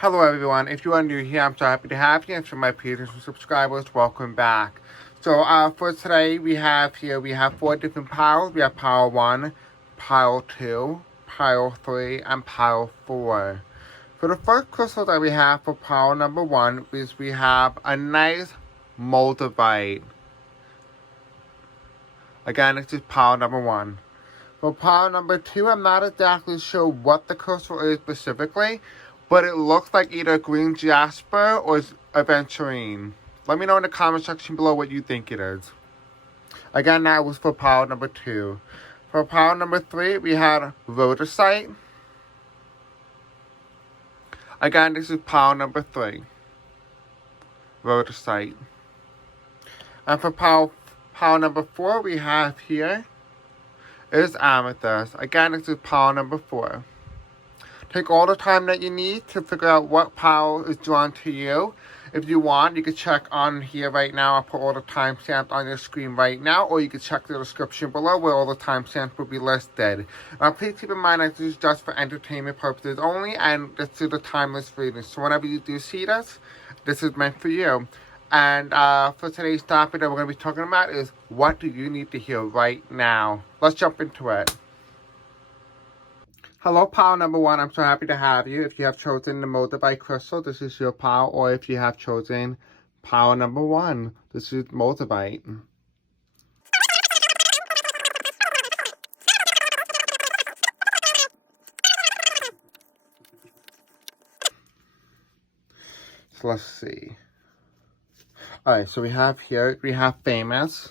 Hello everyone, if you are new here, I'm so happy to have you, and for my patrons and subscribers, welcome back. So for today, we have 4 different piles. We have pile 1, pile 2, pile 3, and pile 4. For the first crystal that we have for pile number 1 is we have a nice Moldavite. Again, this is pile number 1. For pile number 2, I'm not exactly sure what the crystal is specifically, but it looks like either green jasper or aventurine. Let me know in the comment section below what you think it is. Again, that was for pile number 2. For pile number 3, we had rhodonite. Again, this is pile number 3. Rhodonite. And for pile number 4, we have here is amethyst. Again, this is pile number 4. Take all the time that you need to figure out what pile is drawn to you. If you want, you can check on here right now. I'll put all the timestamps on your screen right now, or you can check the description below where all the timestamps will be listed. Now, please keep in mind that this is just for entertainment purposes only, and this is a timeless reading. So whenever you do see this is meant for you. And for today's topic that we're going to be talking about is, what do you need to hear right now? Let's jump into it. Hello, pile number 1. I'm so happy to have you. If you have chosen the Moldavite crystal, this is your pile. Or if you have chosen pile number 1, this is Moldavite. So let's see. Alright, so we have famous.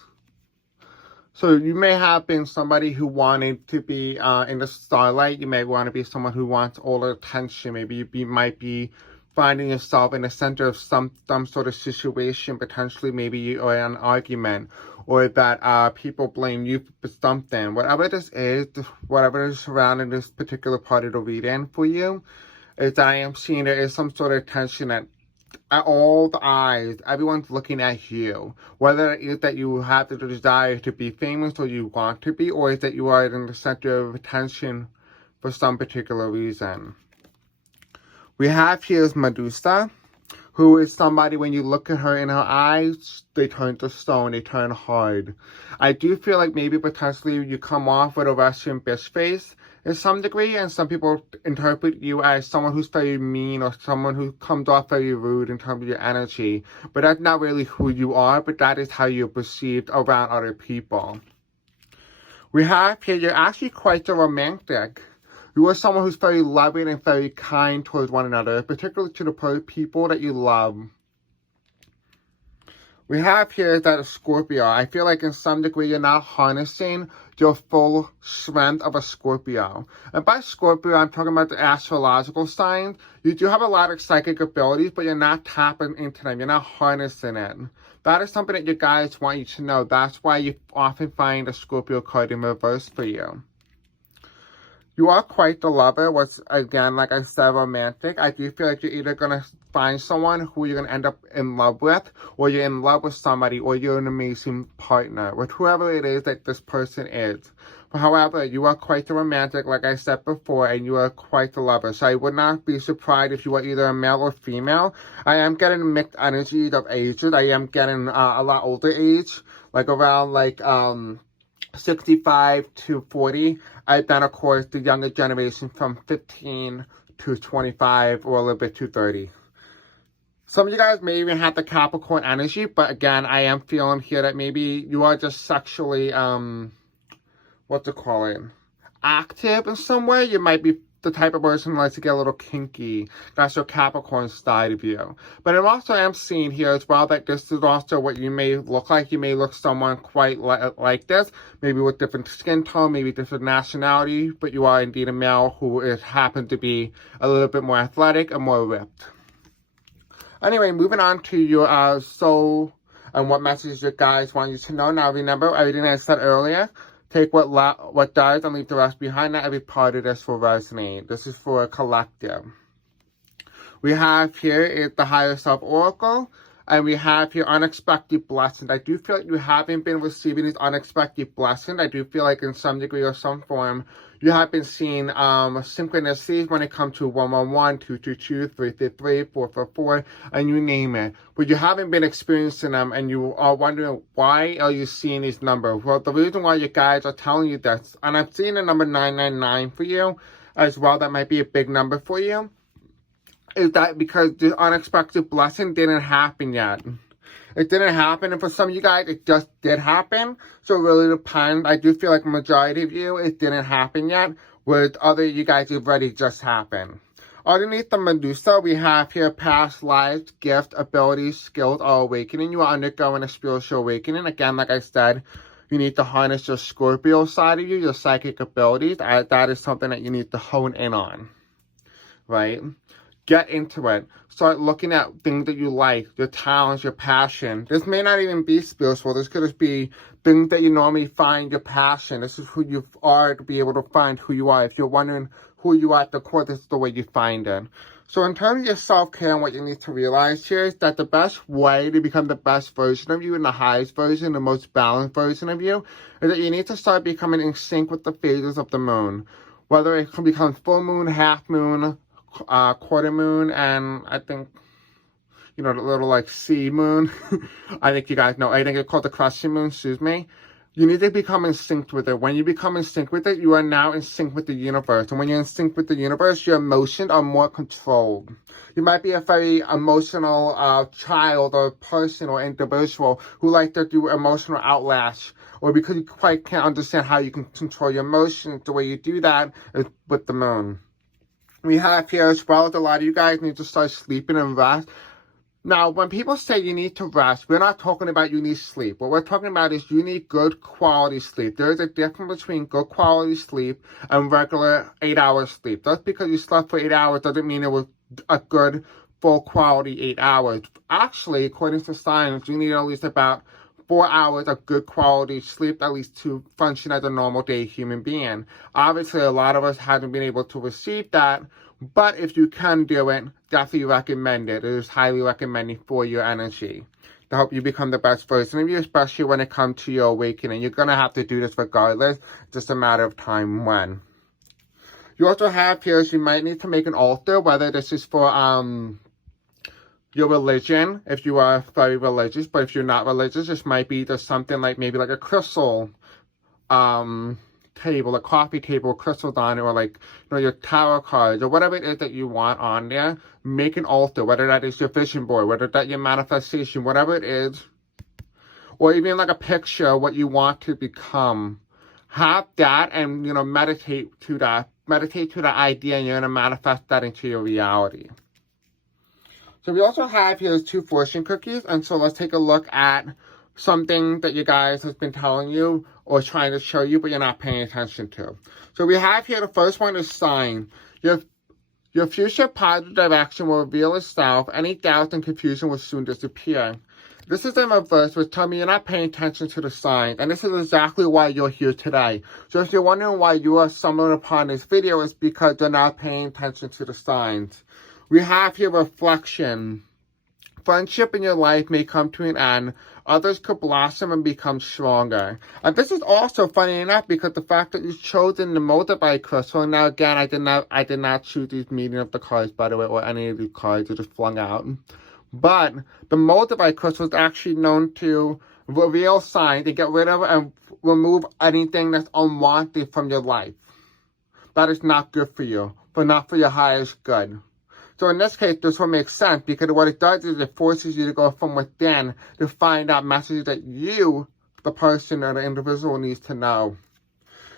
So you may have been somebody who wanted to be in the starlight. You may want to be someone who wants all the attention. Maybe you might be finding yourself in the center of some sort of situation. Potentially, maybe you are in an argument, or that people blame you for something. Whatever this is, whatever is surrounding this particular part of the reading for you, is that I am seeing there is some sort of tension at all the eyes. Everyone's looking at you. Whether it is that you have the desire to be famous, or you want to be, or is that you are in the center of attention for some particular reason. We have here is Medusa, who is somebody, when you look at her in her eyes, they turn to stone, they turn hard. I do feel like maybe potentially you come off with a Russian bitch face in some degree, and some people interpret you as someone who's very mean, or someone who comes off very rude in terms of your energy. But that's not really who you are, but that is how you're perceived around other people. We have here, you're actually quite a romantic. You are someone who's very loving and very kind towards one another, particularly to the people that you love. We have here that Scorpio. I feel like in some degree you're not harnessing your full strength of a Scorpio. And by Scorpio, I'm talking about the astrological signs. You do have a lot of psychic abilities, but you're not tapping into them. You're not harnessing it. That is something that your guides want you to know. That's why you often find a Scorpio card in reverse for you. You are quite the lover, which, again, like I said, romantic. I do feel like you're either going to find someone who you're going to end up in love with, or you're in love with somebody, or you're an amazing partner with whoever it is that this person is. But however, you are quite the romantic, like I said before, and you are quite the lover. So I would not be surprised if you are either a male or female. I am getting mixed energies of ages. I am getting a lot older age, like around 65 to 40, and then of course the younger generation from 15 to 25, or a little bit to 30. Some of you guys may even have the Capricorn energy, but again, I am feeling here that maybe you are just sexually, active in some way. You might be the type of person who likes to get a little kinky. That's your Capricorn side of you. But I also am seeing here as well that this is also what you may look like. You may look someone quite like this, maybe with different skin tone, maybe different nationality, but you are indeed a male who happen to be a little bit more athletic and more ripped. Anyway, moving on to your soul and what messages your guides want you to know. Now remember everything I said earlier. Take what does and leave the rest behind. Not every part of this will resonate. This is for a collective. We have here is the Higher Self Oracle. And we have here unexpected blessings. I do feel like you haven't been receiving these unexpected blessings. I do feel like in some degree or some form, you have been seeing synchronicities when it comes to 111, 222, 333, 444, and you name it. But you haven't been experiencing them, and you are wondering, why are you seeing these numbers? Well, the reason why you guys are telling you this, and I'm seeing the number 999 for you as well, that might be a big number for you, is that because the unexpected blessing didn't happen yet. It didn't happen, and for some of you guys, it just did happen. So it really depends. I do feel like the majority of you, it didn't happen yet. With other you guys, it already just happened. Underneath the Medusa, we have here past lives, gift, abilities, skills, or awakening. You are undergoing a spiritual awakening. Again, like I said, you need to harness your Scorpio side of you, your psychic abilities. That is something that you need to hone in on, right? Get into it. Start looking at things that you like, your talents, your passion. This may not even be spiritual. This could just be things that you normally find your passion. This is who you are, to be able to find who you are. If you're wondering who you are at the core, this is the way you find it. So in terms of your self-care, and what you need to realize here is that the best way to become the best version of you and the highest version, the most balanced version of you, is that you need to start becoming in sync with the phases of the moon. Whether it can become full moon, half moon, quarter moon, and I think, you know, the little like sea moon. I think you guys know. I think it's called the crescent moon, excuse me. You need to become in sync with it. When you become in sync with it, you are now in sync with the universe. And when you're in sync with the universe, your emotions are more controlled. You might be a very emotional child or person or individual who like to do emotional outlash, or because you quite can't understand how you can control your emotions, the way you do that is with the moon. We have here as well that a lot of you guys need to start sleeping and rest. Now, when people say you need to rest, we're not talking about you need sleep. What we're talking about is you need good quality sleep. There is a difference between good quality sleep and regular 8-hour sleep. Just because you slept for 8 hours doesn't mean it was a good, full quality 8 hours. Actually, according to science, you need at least about 4 hours of good quality sleep, at least, to function as a normal day human being. Obviously, a lot of us haven't been able to receive that, but if you can do it, definitely recommend it. It is highly recommended for your energy to help you become the best version of you, especially when it comes to your awakening. You're going to have to do this regardless. It's just a matter of time when. You also have here, you might need to make an altar, whether this is for your religion, if you are very religious, but if you're not religious, this might be just something like maybe like a crystal table, a coffee table, crystals on it, or like, you know, your tarot cards, or whatever it is that you want on there. Make an altar, whether that is your vision board, whether that your manifestation, whatever it is, or even like a picture of what you want to become. Have that, and, you know, meditate to that idea, and you're going to manifest that into your reality. So we also have here 2 fortune cookies, and so let's take a look at something that you guys have been telling you or trying to show you, but you're not paying attention to. So we have here, the first one is sign. Your future positive direction will reveal itself. Any doubt and confusion will soon disappear. This is in reverse, which tells me you're not paying attention to the signs, and this is exactly why you're here today. So if you're wondering why you are stumbling upon this video, it's because you're not paying attention to the signs. We have here reflection. Friendship in your life may come to an end. Others could blossom and become stronger. And this is also funny enough because the fact that you've chosen the Moldavite crystal. Now again, I did not choose these meaning of the cards, by the way, or any of these cards. They're just flung out. But the Moldavite crystal is actually known to reveal signs and get rid of and remove anything that's unwanted from your life. That is not good for you, but not for your highest good. So in this case, this will make sense because what it does is it forces you to go from within to find out messages that you, the person or the individual, needs to know.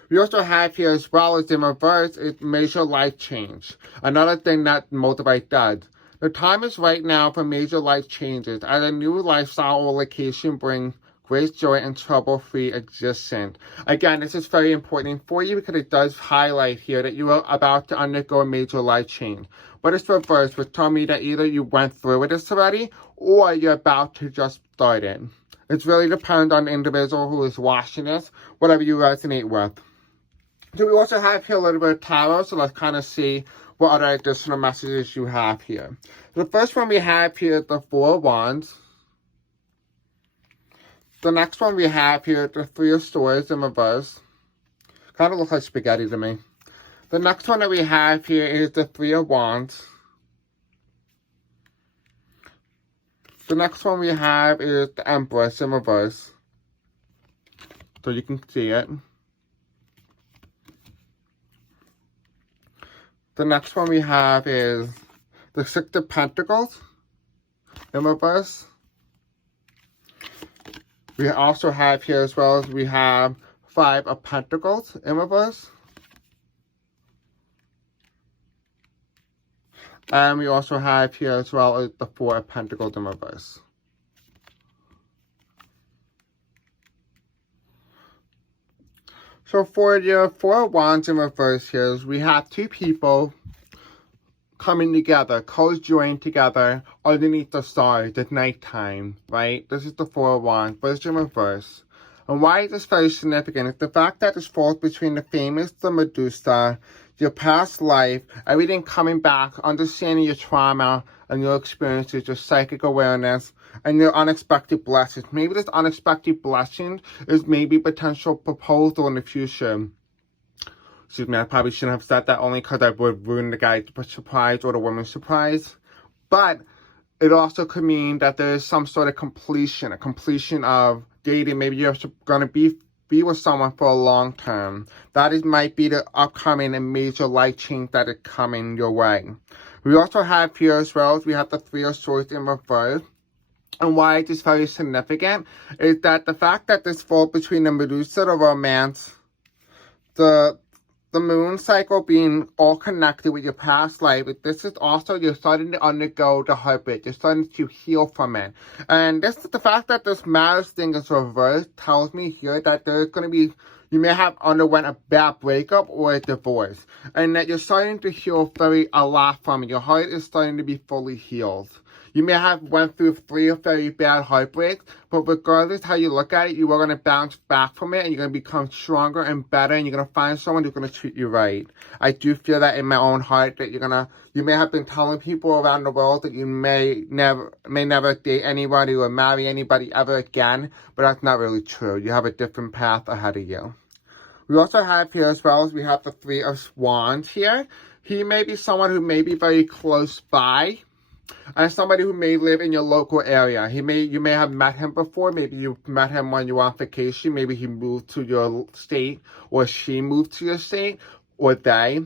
We also have here, as well as in reverse, is major life change. Another thing that Moldavite does. The time is right now for major life changes, as a new lifestyle or location brings great joy and trouble-free existence. Again, this is very important for you because it does highlight here that you are about to undergo a major life change. But it's reversed, which tells me that either you went through with this already or you're about to just start it. It really depends on the individual who is watching this, whatever you resonate with. So we also have here a little bit of tarot, so let's kind of see what other additional messages you have here. The first one we have here is the 4 of Wands. The next one we have here, the Three of Swords in reverse. Kind of looks like spaghetti to me. The next one that we have here is the Three of Wands. The next one we have is the Empress in reverse. So you can see it. The next one we have is the Six of Pentacles in reverse. We also have here as well as we have Five of Pentacles in reverse. And we also have here as well as the Four of Pentacles in reverse. So for your Four of Wands in reverse here, we have two people coming together, co-joined together underneath the stars at nighttime, right? This is the Four of Wands, but it's in reverse. And why is this very significant? It's the fact that this falls between the famous, the Medusa, your past life, everything coming back, understanding your trauma and your experiences, your psychic awareness, and your unexpected blessings. Maybe this unexpected blessing is maybe potential proposal in the future. Excuse me, I probably shouldn't have said that only because I would ruin the guy's surprise or the woman's surprise. But it also could mean that there is some sort of completion, a completion of dating. Maybe you're going to be with someone for a long term. That might be the upcoming and major life change that is coming your way. We also have here as well, we have the Three of Swords in reverse. And why it is very significant is that the fact that this falls between the Medusa, the romance, the moon cycle being all connected with your past life, this is also, you're starting to undergo the heartbreak. You're starting to heal from it. And this, the fact that this marriage thing is reversed tells me here that there's going to be, you may have underwent a bad breakup or a divorce. And that you're starting to heal a lot from it. Your heart is starting to be fully healed. You may have went through 3 very bad heartbreaks, but regardless how you look at it, you are going to bounce back from it, and you're going to become stronger and better, and you're going to find someone who's going to treat you right. I do feel that in my own heart, that you may have been telling people around the world that you may never date anybody or marry anybody ever again, but that's not really true. You have a different path ahead of you. We also have here as well as we have the Three of Wands here. He may be someone who may be very close by, and somebody who may live in your local area. You may have met him before. Maybe you met him when you were on vacation. Maybe he moved to your state, or she moved to your state, or they.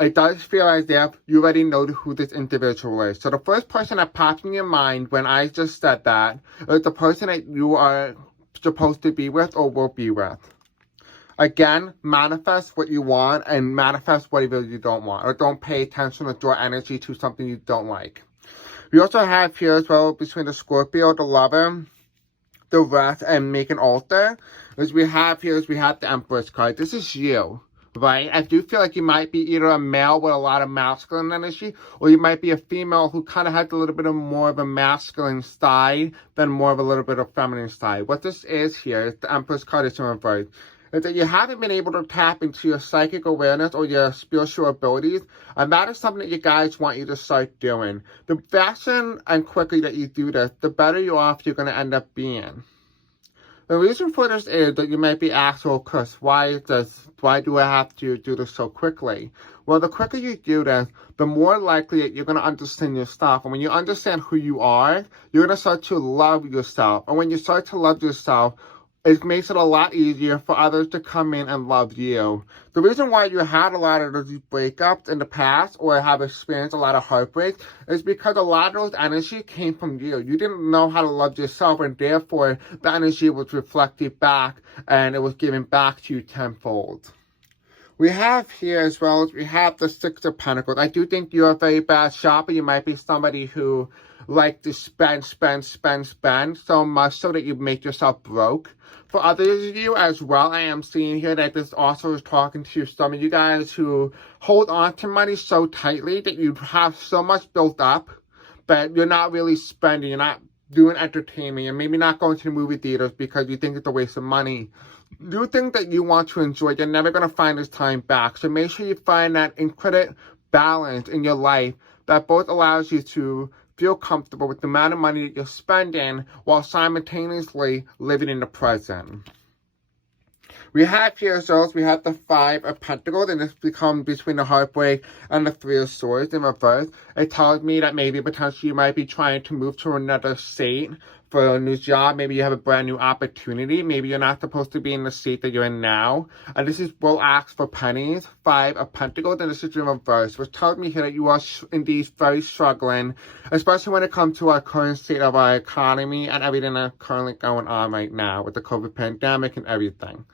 It does feel as if you already know who this individual is. So the first person that popped in your mind when I just said that is the person that you are supposed to be with or will be with. Again, manifest what you want and manifest whatever you don't want. Or don't pay attention or draw energy to something you don't like. We also have here as well between the Scorpio, the Lover, the Wrath, and Make an Altar. As we have here is we have the Empress card. This is you, right? I do feel like you might be either a male with a lot of masculine energy, or you might be a female who kind of has a little bit of more of a masculine side than more of a little bit of feminine side. What this is here is the Empress card is in reverse. Is that you haven't been able to tap into your psychic awareness or your spiritual abilities, and that is something that you guys want you to start doing. The faster and quicker that you do this, the better off you're going to end up being. The reason for this is that you might be asked, well, Chris, why do I have to do this so quickly? Well, the quicker you do this, the more likely that you're going to understand your stuff. And when you understand who you are, you're going to start to love yourself. And when you start to love yourself, it makes it a lot easier for others to come in and love you. The reason why you had a lot of those breakups in the past or have experienced a lot of heartbreaks is because a lot of those energy came from you. You didn't know how to love yourself, and therefore the energy was reflected back and it was given back to you tenfold. We have here as well as we have the Six of Pentacles. I do think you're a very bad shopper. You might be somebody who like to spend so much so that you make yourself broke. For others of you as well, I am seeing here that this also is talking to some of you guys who hold on to money so tightly that you have so much built up, but you're not really spending, you're not doing entertainment, you're maybe not going to the movie theaters because you think it's a waste of money. Do things that you want to enjoy. You're never going to find this time back. So make sure you find that incredible balance in your life that both allows you to feel comfortable with the amount of money that you're spending while simultaneously living in the present. We have here as well as we have the Five of Pentacles, and this becomes between the Heartbreak and the Three of Swords in reverse. It tells me that maybe potentially you might be trying to move to another state for a new job. Maybe you have a brand new opportunity. Maybe you're not supposed to be in the state that you're in now. And this is will ask for pennies, Five of Pentacles, and this is in reverse, which tells me here that you are indeed very struggling, especially when it comes to our current state of our economy and everything that's currently going on right now with the COVID pandemic and everything.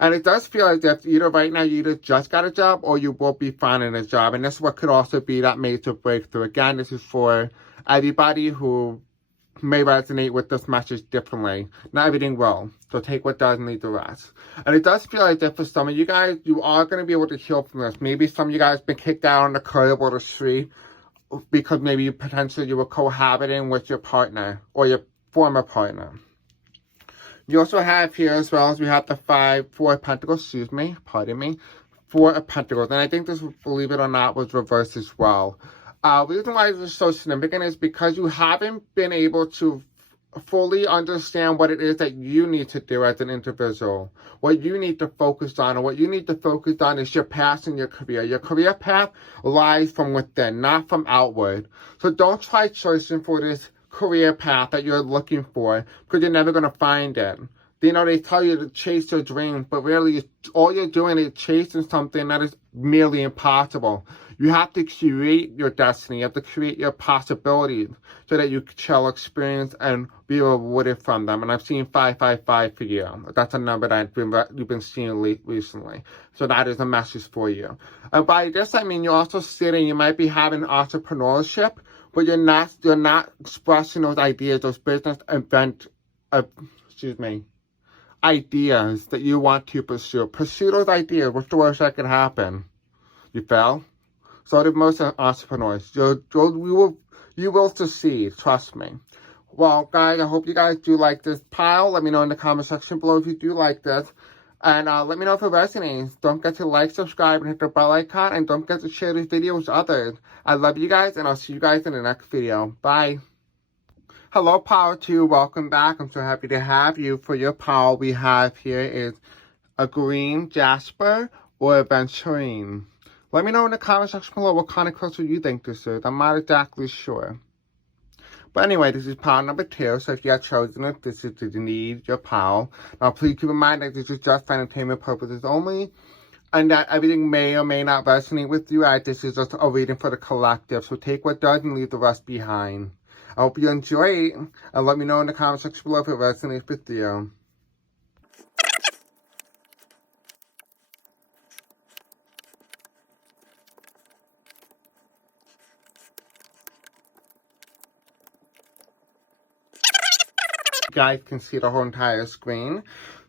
And it does feel like that either right now you either just got a job or you will be finding a job. And this is what could also be that major breakthrough. Again, this is for everybody who may resonate with this message differently. Not everything will. So take what does and leave the rest. And it does feel like that for some of you guys, you are going to be able to heal from this. Maybe some of you guys been kicked out on the curb or the street because maybe potentially you were cohabiting with your partner or your former partner. You also have here as well as we have the Four of Pentacles, Four of Pentacles. And I think this, believe it or not, was reversed as well. The reason why this is so significant is because you haven't been able to fully understand what it is that you need to do as an individual. What you need to focus on, and what you need to focus on is your past and your career. Your career path lies from within, not from outward. So don't try searching for this career path that you're looking for, because you're never going to find it. You know, they tell you to chase your dreams, but really all you're doing is chasing something that is merely impossible. You have to create your destiny. You have to create your possibilities so that you shall experience and be rewarded from them. And I've seen 555 for you. That's a number that you've been seeing recently. So that is a message for you. And by this, I mean you're also sitting, you might be having entrepreneurship, but you're not expressing those ideas, those business ideas that you want to pursue. Pursue those ideas. What's the worst that could happen? You fail? So do most entrepreneurs. You will succeed. Trust me. Well, guys, I hope you guys do like this pile. Let me know in the comment section below if you do like this. And let me know if it resonates. Don't forget to like, subscribe, and hit the bell icon. And don't forget to share this video with others. I love you guys, and I'll see you guys in the next video. Bye. Hello, Power 2. Welcome back. I'm so happy to have you. For your power, we have here is a green jasper or a aventurine. Let me know in the comment section below what kind of crystal you think this is. I'm not exactly sure. But anyway, this is pile number 2. So if you have chosen it, this is to need your pile. Now, please keep in mind that this is just for entertainment purposes only, and that everything may or may not resonate with you, as this is just a reading for the collective. So take what does and leave the rest behind. I hope you enjoy it, and let me know in the comment section below if it resonates with you. You guys can see the whole entire screen.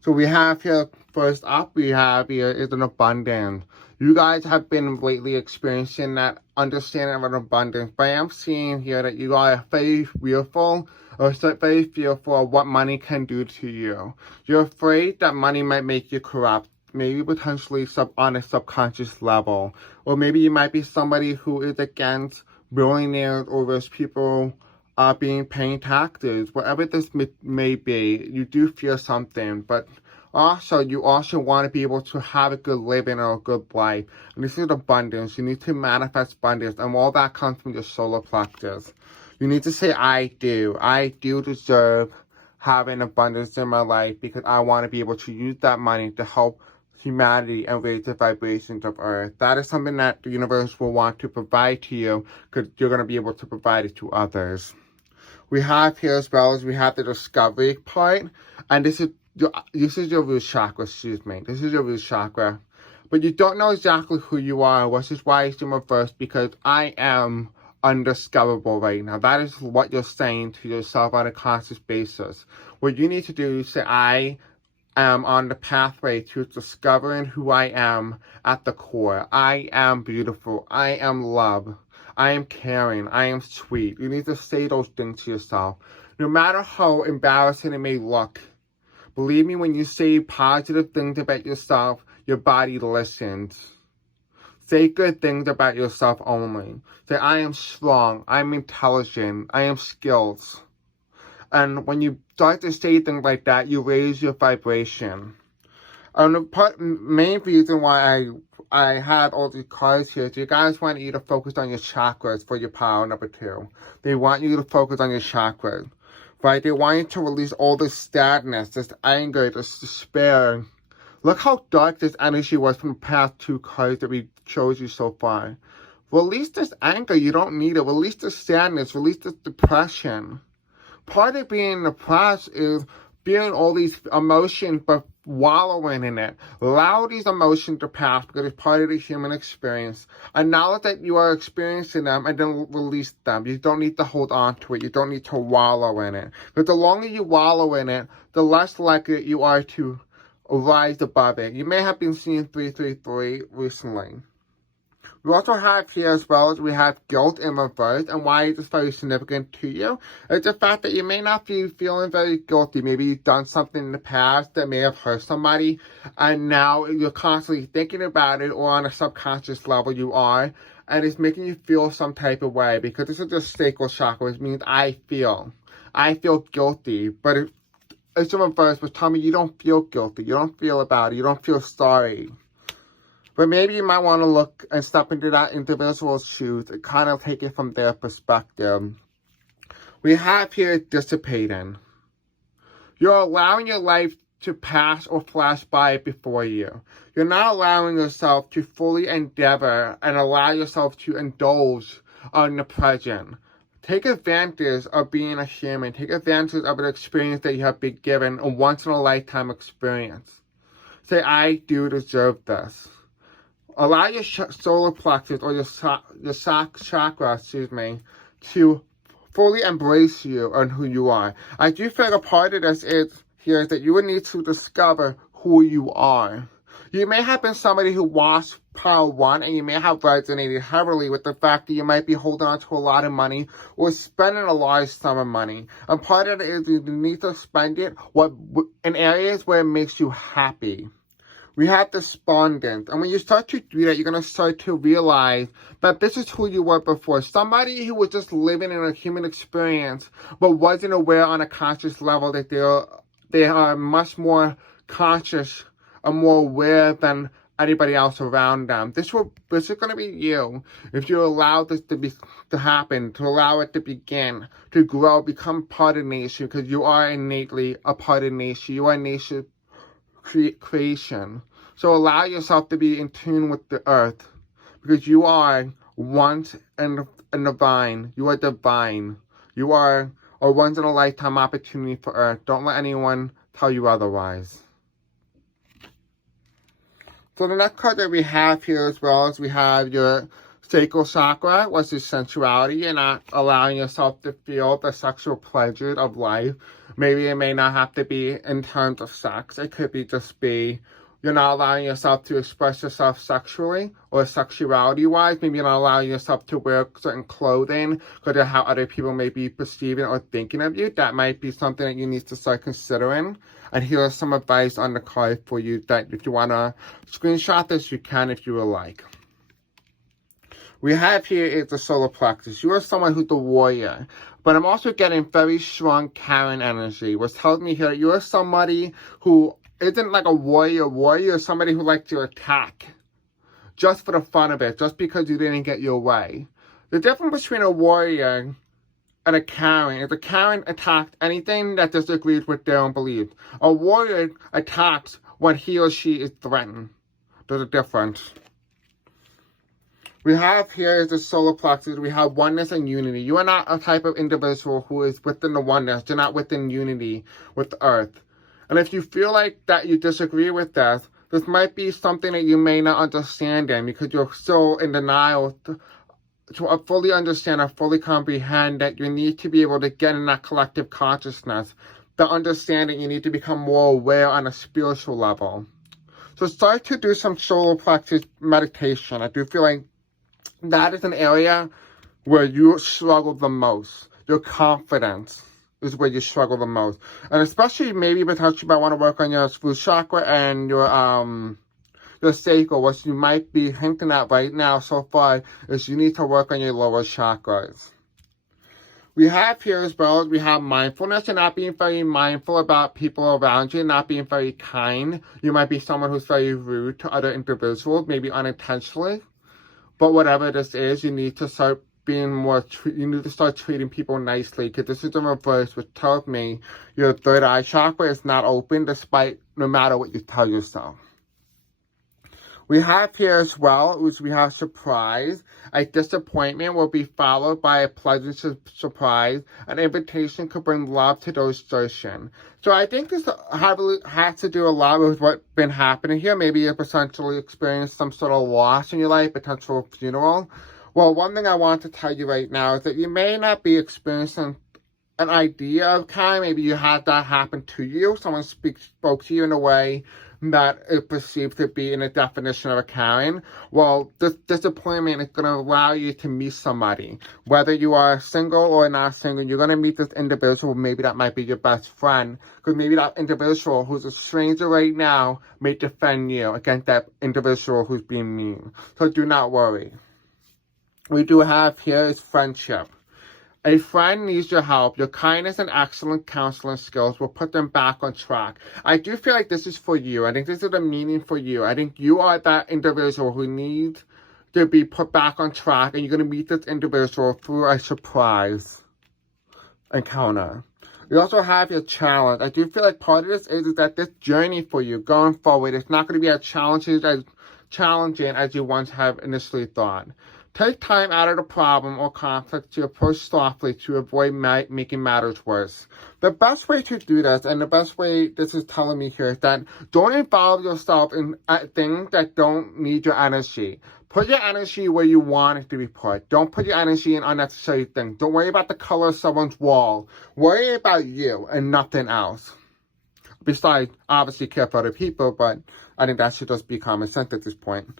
So we have here, first up, we have here is an abundance. You guys have been lately experiencing that understanding of an abundance, but I am seeing here that you are very fearful of what money can do to you. You're afraid that money might make you corrupt, maybe potentially on a subconscious level. Or maybe you might be somebody who is against billionaires or rich people paying taxes. Whatever this may be, you do fear something, but also you also want to be able to have a good living or a good life. And this is abundance. You need to manifest abundance, and all that comes from your solar plexus. You need to say, I do deserve having abundance in my life, because I want to be able to use that money to help humanity and raise the vibrations of Earth. That is something that the universe will want to provide to you, because you're going to be able to provide it to others. We have here as well as we have the discovery part, and this is your root chakra, This is your root chakra. But you don't know exactly who you are, which is why it's in reverse, because I am undiscoverable right now. That is what you're saying to yourself on a conscious basis. What you need to do is say, I am on the pathway to discovering who I am at the core. I am beautiful. I am love. I am caring. I am sweet. You need to say those things to yourself. No matter how embarrassing it may look, believe me, when you say positive things about yourself, your body listens. Say good things about yourself only. Say, I am strong, I'm intelligent, I am skilled. And when you start to say things like that, you raise your vibration. And the main reason why I had all these cards here is you guys want you to focus on your chakras for your power number 2. They want you to focus on your chakras, right? They want you to release all this sadness, this anger, this despair. Look how dark this energy was from the past 2 cards that we chose you so far. Release this anger. You don't need it. Release this sadness. Release this depression. Part of being depressed is feeling all these emotions but wallowing in it. Allow these emotions to pass because it's part of the human experience. Acknowledge that you are experiencing them and then release them. You don't need to hold on to it. You don't need to wallow in it. But the longer you wallow in it, the less likely you are to rise above it. You may have been seeing 333 recently. We also have here as well as we have guilt in reverse, and why it is very significant to you is the fact that you may not be feeling very guilty. Maybe you've done something in the past that may have hurt somebody, and now you're constantly thinking about it, or on a subconscious level you are, and it's making you feel some type of way, because this is just sacral chakra, which means I feel guilty, but it's in reverse, but tell me you don't feel guilty, you don't feel about it, you don't feel sorry. But maybe you might want to look and step into that individual's shoes and kind of take it from their perspective. We have here dissipating. You're allowing your life to pass or flash by before you. You're not allowing yourself to fully endeavor and allow yourself to indulge on the present. Take advantage of being a human. Take advantage of an experience that you have been given, a once-in-a-lifetime experience. Say, I do deserve this. Allow your solar plexus or your chakra, to fully embrace you and who you are. I do feel a part of this is that you will need to discover who you are. You may have been somebody who watched Power 1, and you may have resonated heavily with the fact that you might be holding on to a lot of money or spending a large sum of money. And part of it is you need to spend it in areas where it makes you happy. We have despondent. And when you start to do that, you're going to start to realize that this is who you were before. Somebody who was just living in a human experience, but wasn't aware on a conscious level that they are much more conscious and more aware than anybody else around them. This is going to be you. If you allow this to happen, to allow it to begin, to grow, become part of nature, because you are innately a part of nature. You are nature creation. So allow yourself to be in tune with the earth, because you are once and divine. You are divine. You are a once-in-a-lifetime opportunity for earth. Don't let anyone tell you otherwise. So the next card that we have here as well is we have your sacral chakra, which is sensuality. You're not allowing yourself to feel the sexual pleasures of life. Maybe it may not have to be in terms of sex. It could be you're not allowing yourself to express yourself sexually or sexuality-wise. Maybe you're not allowing yourself to wear certain clothing because of how other people may be perceiving or thinking of you. That might be something that you need to start considering. And here is some advice on the card for you that if you want to screenshot this, you can if you would like. We have here is the solar plexus. You are someone who's a warrior. But I'm also getting very strong Karen energy, which tells me here you are somebody who isn't like a warrior. Warrior is somebody who likes to attack just for the fun of it, just because you didn't get your way. The difference between a warrior and a Karen is a Karen attacks anything that disagrees with their own beliefs. A warrior attacks when he or she is threatened. There's a difference. We have here is the solar plexus. We have oneness and unity. You are not a type of individual who is within the oneness. You're not within unity with the earth. And if you feel like that you disagree with this might be something that you may not understand in, because you're still in denial to fully understand or fully comprehend that you need to be able to get in that collective consciousness, the understanding you need to become more aware on a spiritual level. So start to do some solar plexus meditation. I do feel like that is an area where you struggle the most. Your confidence is where you struggle the most. And especially maybe potentially you might want to work on your root chakra and your your sacral. What you might be hinting at right now so far is you need to work on your lower chakras. We have here as well, we have mindfulness and not being very mindful about people around you, not being very kind. You might be someone who's very rude to other individuals, maybe unintentionally. But whatever this is, you need to start being more, you need to start treating people nicely, because this is the reverse, which tells me your third eye chakra is not open despite no matter what you tell yourself. We have here as well, which we have surprise. A disappointment will be followed by a pleasant surprise. An invitation could bring love to those searching. So I think this has to do a lot with what's been happening here. Maybe you potentially experienced some sort of loss in your life, potential funeral. Well, one thing I want to tell you right now is that you may not be experiencing an idea of kind. Maybe you had that happen to you. Someone spoke to you in a way that is perceived to be in a definition of a Karen. Well, this disappointment is going to allow you to meet somebody. Whether you are single or not single, you're going to meet this individual. Maybe that might be your best friend. Because maybe that individual who's a stranger right now may defend you against that individual who's being mean. So do not worry. We do have here is friendship. A friend needs your help. Your kindness and excellent counseling skills will put them back on track. I do feel like this is for you. I think this is the meaning for you. I think you are that individual who needs to be put back on track, and you're going to meet this individual through a surprise encounter. You also have your challenge. I do feel like part of this is that this journey for you going forward is not going to be as challenging as you once have initially thought. Take time out of the problem or conflict to approach softly to avoid making matters worse. The best way to do this, and the best way this is telling me here, is that don't involve yourself in things that don't need your energy. Put your energy where you want it to be put. Don't put your energy in unnecessary things. Don't worry about the color of someone's wall. Worry about you and nothing else. Besides, obviously care for other people, but I think that should just be common sense at this point.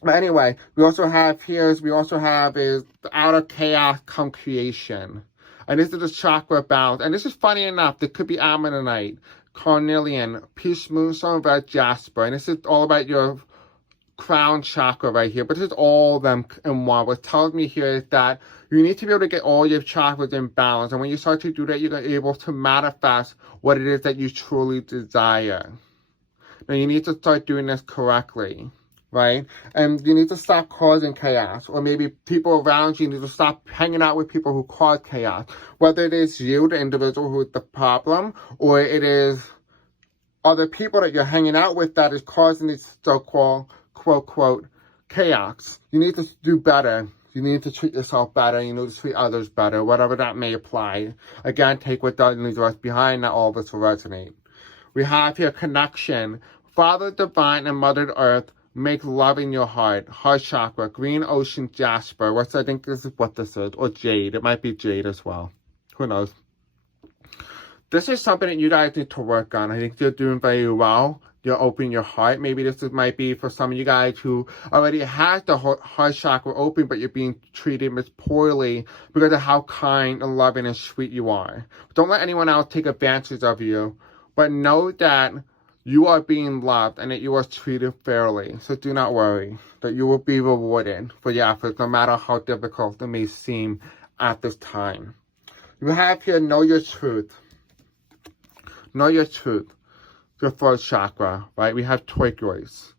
But anyway, we also have is the outer chaos come creation. And this is the chakra balance. And this is funny enough. There could be Ammonite, Carnelian, Peace, Moonstone, Red Jasper. And this is all about your crown chakra right here. But this is all of them in one. What tells me here is that you need to be able to get all your chakras in balance. And when you start to do that, you're able to manifest what it is that you truly desire. Now, you need to start doing this correctly. Right? And you need to stop causing chaos. Or maybe people around you need to stop hanging out with people who cause chaos. Whether it is you, the individual who is the problem, or it is other people that you're hanging out with that is causing this so-called, quote, chaos. You need to do better. You need to treat yourself better. You need to treat others better. Whatever that may apply. Again, take what doesn't leave the rest behind. Not all of us will resonate. We have here connection. Father Divine and Mother Earth. Make love in your heart chakra, green ocean jasper, which I think this is what this is, or jade. It might be jade as well. Who knows? This is something that you guys need to work on. I think you're doing very well. You're opening your heart. Maybe this might be for some of you guys who already have the heart chakra open, but you're being treated poorly because of how kind and loving and sweet you are. Don't let anyone else take advantage of you, but know that you are being loved and that you are treated fairly. So do not worry that you will be rewarded for your efforts, no matter how difficult it may seem at this time. You have here, know your truth. Know your truth. Your first chakra, right? We have turquoise.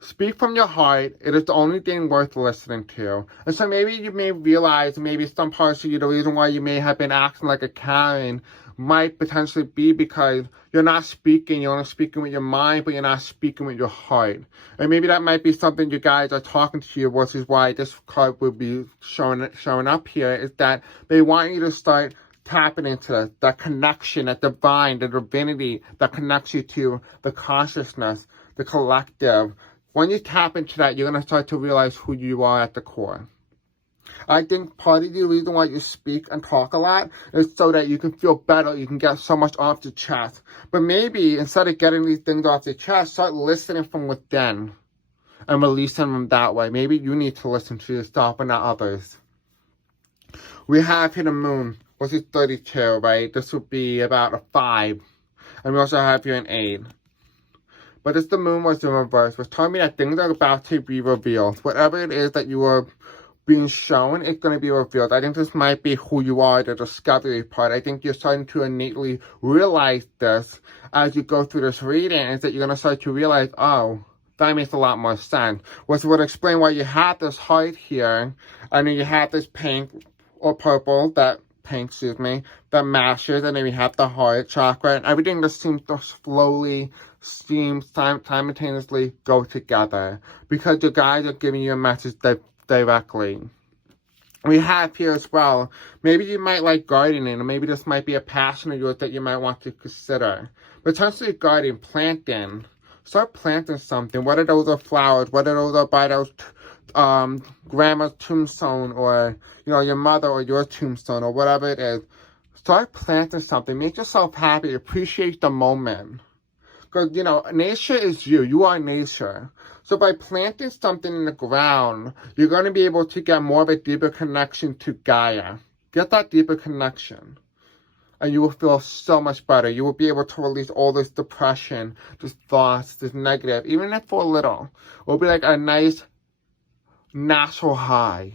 Speak from your heart. It is the only thing worth listening to. And so maybe you may realize, maybe some parts of you, the reason why you may have been acting like a Karen might potentially be because you're not speaking. You're only speaking with your mind, but you're not speaking with your heart. And maybe that might be something you guys are talking to you, which is why this card will be showing up here, is that they want you to start tapping into that connection, that divine, the divinity that connects you to the consciousness, the collective. When you tap into that, you're going to start to realize who you are at the core. I think part of the reason why you speak and talk a lot is so that you can feel better, you can get so much off your chest. But maybe instead of getting these things off your chest, start listening from within and releasing them that way. Maybe you need to listen to yourself and not others. We have here the moon, which is 32, right? This would be about a 5. And we also have here an 8. But as the moon was in reverse, was telling me that things are about to be revealed. Whatever it is that you are being shown, it's going to be revealed. I think this might be who you are, the discovery part. I think you're starting to innately realize this as you go through this reading, is that you're going to start to realize, oh, that makes a lot more sense. Which would explain why you have this heart here, and then you have this pink or purple, that matches, and then we have the heart chakra, and everything just seems to simultaneously go together, because your guides are giving you a message directly. We have here as well, maybe you might like gardening, or maybe this might be a passion of yours that you might want to consider. Potentially gardening, planting. Start planting something, whether those are flowers, whether those are by those grandma's tombstone, or your mother or your tombstone, or whatever it is. Start planting something. Make yourself happy. Appreciate the moment. Because nature is you are nature. So by planting something in the ground, you're going to be able to get more of a deeper connection to Gaia. Get that deeper connection, and you will feel so much better. You will be able to release all this depression, this thoughts, this negative, even if for a little. It will be like a nice natural high.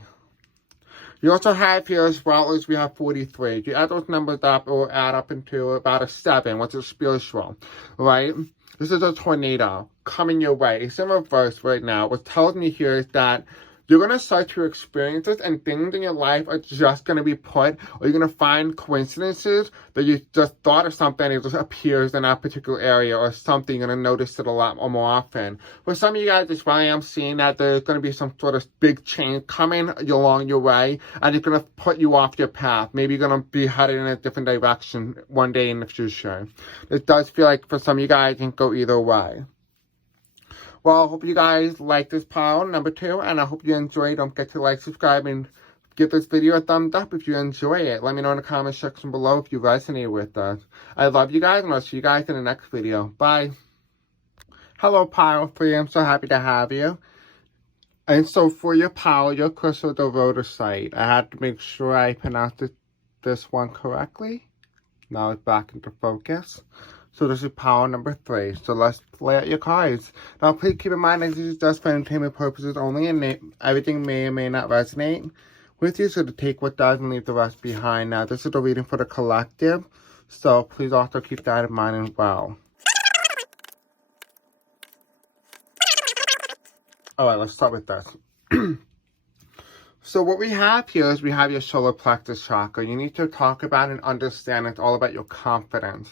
You also have here, as well as we have 43. If you add those numbers up, it will add up into about a 7, which is spiritual, right? This is a tornado coming your way. It's in reverse right now. What tells me here is that you're going to start to experience this, and things in your life are just going to be put, or you're going to find coincidences that you just thought of something and it just appears in that particular area, or something. You're going to notice it a lot more often. For some of you guys, as well, I am seeing that there's going to be some sort of big change coming along your way, and it's going to put you off your path. Maybe you're going to be headed in a different direction one day in the future. It does feel like for some of you guys, it can go either way. Well, I hope you guys like this pile, number 2, and I hope you enjoy. Don't forget to like, subscribe, and give this video a thumbs up if you enjoy it. Let me know in the comment section below if you resonate with us. I love you guys, and I'll see you guys in the next video. Bye. Hello, pile 3. I'm so happy to have you. And so for your pile, your crystal, the Rhodonite, I had to make sure I pronounced this one correctly. Now it's back into focus. So this is pile number 3. So let's play out your cards. Now please keep in mind that this is just for entertainment purposes only, and everything may or may not resonate with you. So to take what does and leave the rest behind. Now this is the reading for the collective. So please also keep that in mind as well. Alright, let's start with this. So what we have here is we have your solar plexus chakra. You need to talk about and understand it's all about your confidence.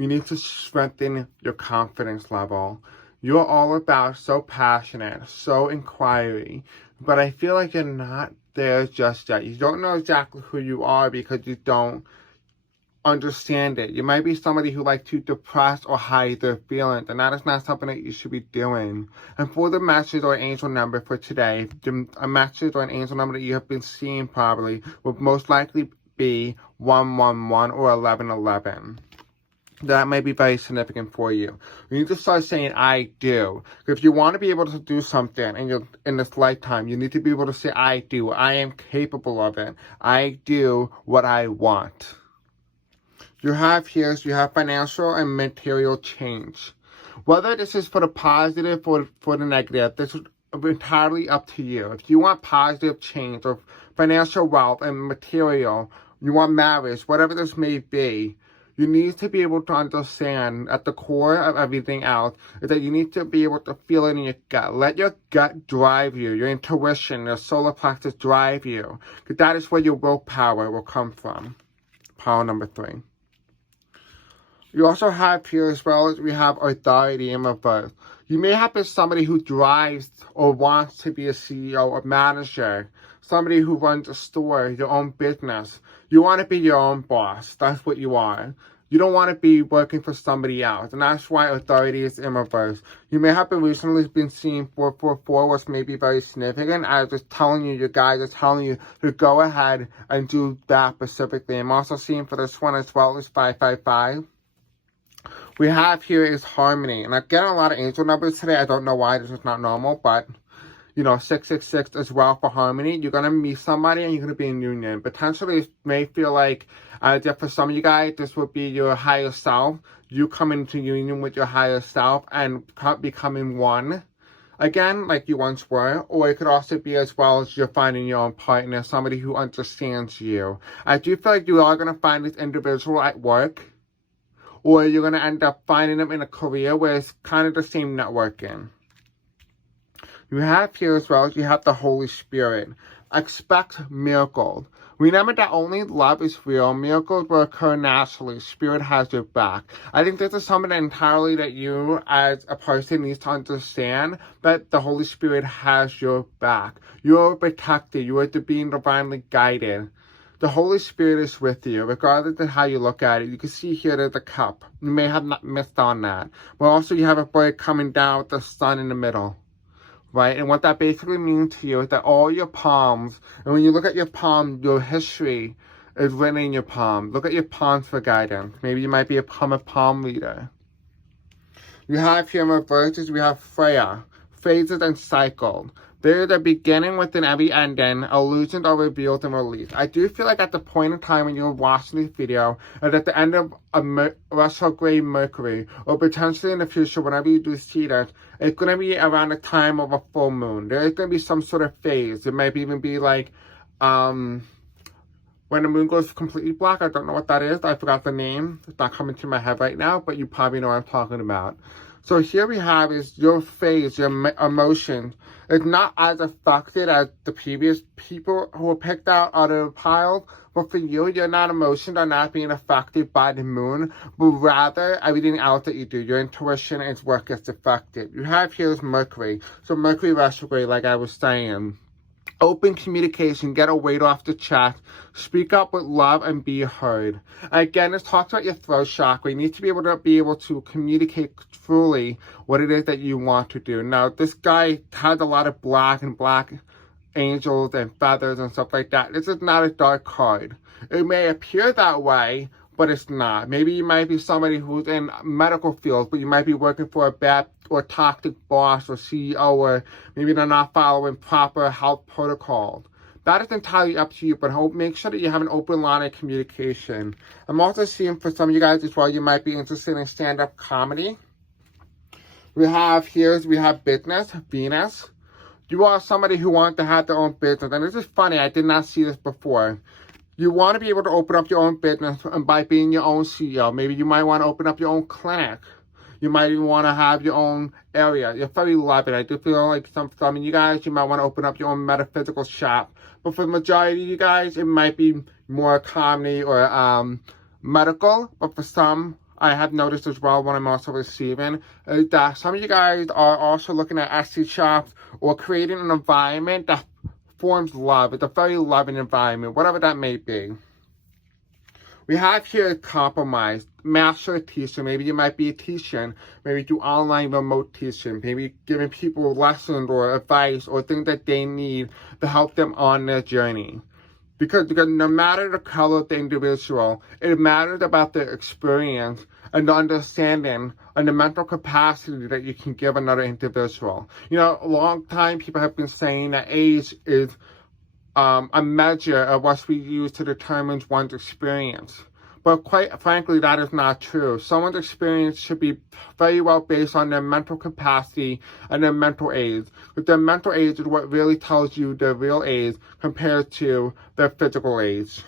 You need to strengthen your confidence level. You're all about so passionate, so inquiry, but I feel like you're not there just yet. You don't know exactly who you are because you don't understand it. You might be somebody who likes to depress or hide their feelings, and that is not something that you should be doing. And for the message or angel number for today, a message or an angel number that you have been seeing probably will most likely be 111 or 1111. That may be very significant for you. You need to start saying, I do. If you want to be able to do something in this lifetime, you need to be able to say, I do. I am capable of it. I do what I want. You have here, so you have financial and material change. Whether this is for the positive or for the negative, this is entirely up to you. If you want positive change or financial wealth and material, you want marriage, whatever this may be, you need to be able to understand at the core of everything else is that you need to be able to feel it in your gut. Let your gut drive you, your intuition, your solar plexus drive you. Because that is where your willpower will come from. Power number 3. You also have here, as well as we have authority in reverse. You may have been somebody who drives or wants to be a CEO or manager. Somebody who runs a store, your own business. You want to be your own boss. That's what you are. You don't want to be working for somebody else. And that's why authority is in reverse. You may have recently been seeing 444, which may be very significant. I was just telling you, your guys are telling you to go ahead and do that specifically. I'm also seeing for this one as well as 555. We have here is harmony. And I'm getting a lot of angel numbers today. I don't know why. This is not normal, but 666 as well for harmony. You're going to meet somebody and you're going to be in union. Potentially, it may feel like, for some of you guys, this would be your higher self. you coming into union with your higher self and becoming one again, like you once were. Or it could also be as well as you're finding your own partner, somebody who understands you. I do feel like you are going to find this individual at work, or you're going to end up finding them in a career where it's kind of the same networking. You have here as well, you have the Holy Spirit. Expect miracles. Remember that only love is real. Miracles will occur naturally. Spirit has your back. I think this is something entirely that you as a person needs to understand, that the Holy Spirit has your back. You're protected. You are being divinely guided. The Holy Spirit is with you, regardless of how you look at it. You can see here there's a cup. You may have not missed on that. But also you have a bird coming down with the sun in the middle. Right? And what that basically means to you is that all your palms, and when you look at your palm, your history is written in your palm. Look at your palms for guidance. Maybe you might become a palm reader. You have here in reverses, we have Freya, phases and cycles. They're the beginning within every ending. Illusions are revealed and released. I do feel like at the point in time when you're watching this video, and at the end of a retrograde Mercury, or potentially in the future, whenever you do see this, it's going to be around the time of a full moon. There is going to be some sort of phase. It might even be like, when the moon goes completely black. I don't know what that is. I forgot the name. It's not coming to my head right now, but you probably know what I'm talking about. So here we have is your phase, your emotion. It's not as affected as the previous people who were picked out of the pile. But for you, your emotions are not being affected by the moon, but rather everything else that you do. Your intuition is what gets affected. You have here is Mercury. So Mercury retrograde, like I was saying. Open communication, get a weight off the chest, speak up with love and be heard. Again, this talks about your throat chakra. You need to be able to communicate truly what it is that you want to do. Now, this guy has a lot of black angels and feathers and stuff like that. This is not a dark card. It may appear that way, but it's not. Maybe you might be somebody who's in medical fields, but you might be working for a bad or toxic boss or CEO, or maybe they're not following proper health protocols. That is entirely up to you, but make sure that you have an open line of communication. I'm also seeing for some of you guys as well, you might be interested in stand-up comedy. We have business, Venus. You are somebody who wants to have their own business, and this is funny, I did not see this before. You want to be able to open up your own business and by being your own CEO. Maybe you might want to open up your own clinic. You might even want to have your own area. You're very loving. I do feel like some of you guys, you might want to open up your own metaphysical shop. But for the majority of you guys, it might be more comedy or medical. But for some, I have noticed as well, what I'm also receiving, is that some of you guys are also looking at Etsy shops or creating an environment that forms love. It's a very loving environment, whatever that may be. We have here compromise, master teacher. Maybe you might be a teacher. Maybe do online remote teaching. Maybe giving people lessons or advice or things that they need to help them on their journey. Because no matter the color of the individual, it matters about the experience and the understanding and the mental capacity that you can give another individual. You know, a long time people have been saying that age is a measure of what we use to determine one's experience. But quite frankly, that is not true. Someone's experience should be very well based on their mental capacity and their mental age. But their mental age is what really tells you their real age compared to their physical age.